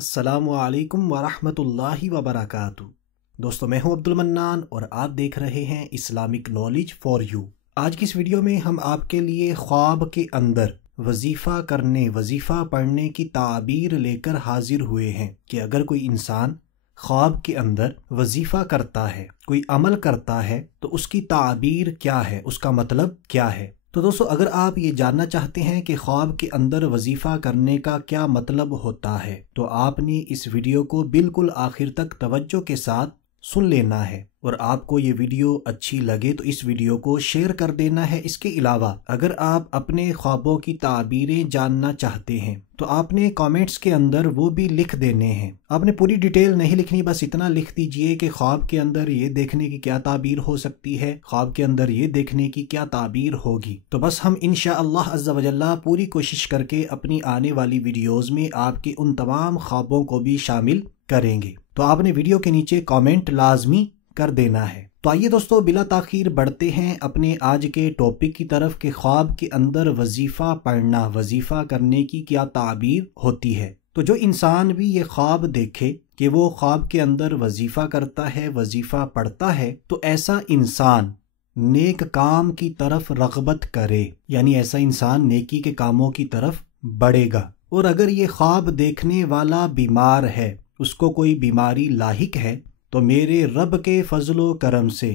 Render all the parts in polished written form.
अस्सलामु अलैकुम वरहमतुल्लाहि वबरकातुहू। दोस्तों, मैं हूं अब्दुल मन्नान और आप देख रहे हैं इस्लामिक नॉलेज फॉर यू। आज की इस वीडियो में हम आपके लिए ख्वाब के अंदर वजीफ़ा करने, वजीफ़ा पढ़ने की ताबीर लेकर हाजिर हुए हैं कि अगर कोई इंसान ख्वाब के अंदर वजीफ़ा करता है, कोई अमल करता है, तो उसकी ताबीर क्या है, उसका मतलब क्या है। तो दोस्तों, अगर आप ये जानना चाहते हैं कि ख्वाब के अंदर वजीफ़ा करने का क्या मतलब होता है, तो आपने इस वीडियो को बिल्कुल आखिर तक तवज्जो के साथ सुन लेना है। और आपको ये वीडियो अच्छी लगे तो इस वीडियो को शेयर कर देना है। इसके अलावा अगर आप अपने ख्वाबों की ताबीरें जानना चाहते हैं तो आपने कमेंट्स के अंदर वो भी लिख देने हैं। आपने पूरी डिटेल नहीं लिखनी, बस इतना लिख दीजिए कि ख्वाब के अंदर ये देखने की क्या ताबीर हो सकती है, ख्वाब के अंदर ये देखने की क्या ताबीर होगी। तो बस हम इंशाअल्लाह अज़्ज़ा वजल्ला पूरी कोशिश करके अपनी आने वाली वीडियोज़ में आपके उन तमाम ख्वाबों को भी शामिल करेंगे। तो आपने वीडियो के नीचे कमेंट लाजमी कर देना है। तो आइए दोस्तों, बिला ताखीर बढ़ते हैं अपने आज के टॉपिक की तरफ कि ख्वाब के अंदर वजीफ़ा पढ़ना, वजीफ़ा करने की क्या ताबीर होती है। तो जो इंसान भी ये ख्वाब देखे कि वो ख्वाब के अंदर वजीफ़ा करता है, वजीफ़ा पढ़ता है, तो ऐसा इंसान नेक काम की तरफ रग़बत करे, यानी ऐसा इंसान नेकी के कामों की तरफ बढ़ेगा। और अगर ये ख्वाब देखने वाला बीमार है, उसको कोई बीमारी लाहिक है, तो मेरे रब के फजलो करम से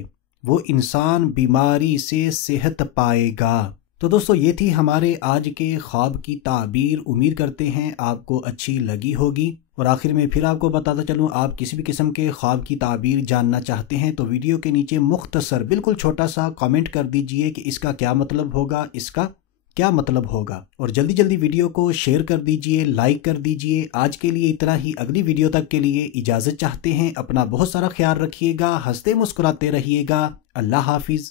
वो इंसान बीमारी से सेहत पाएगा। तो दोस्तों, ये थी हमारे आज के ख्वाब की ताबीर। उम्मीद करते हैं आपको अच्छी लगी होगी। और आखिर में फिर आपको बताता चलूँ, आप किसी भी किस्म के ख्वाब की ताबीर जानना चाहते हैं तो वीडियो के नीचे मुख्तसर बिल्कुल छोटा सा कमेंट कर दीजिए कि इसका क्या मतलब होगा, इसका क्या मतलब होगा। और जल्दी जल्दी वीडियो को शेयर कर दीजिए, लाइक कर दीजिए। आज के लिए इतना ही। अगली वीडियो तक के लिए इजाज़त चाहते हैं। अपना बहुत सारा ख्याल रखिएगा, हंसते मुस्कुराते रहिएगा। अल्लाह हाफिज़।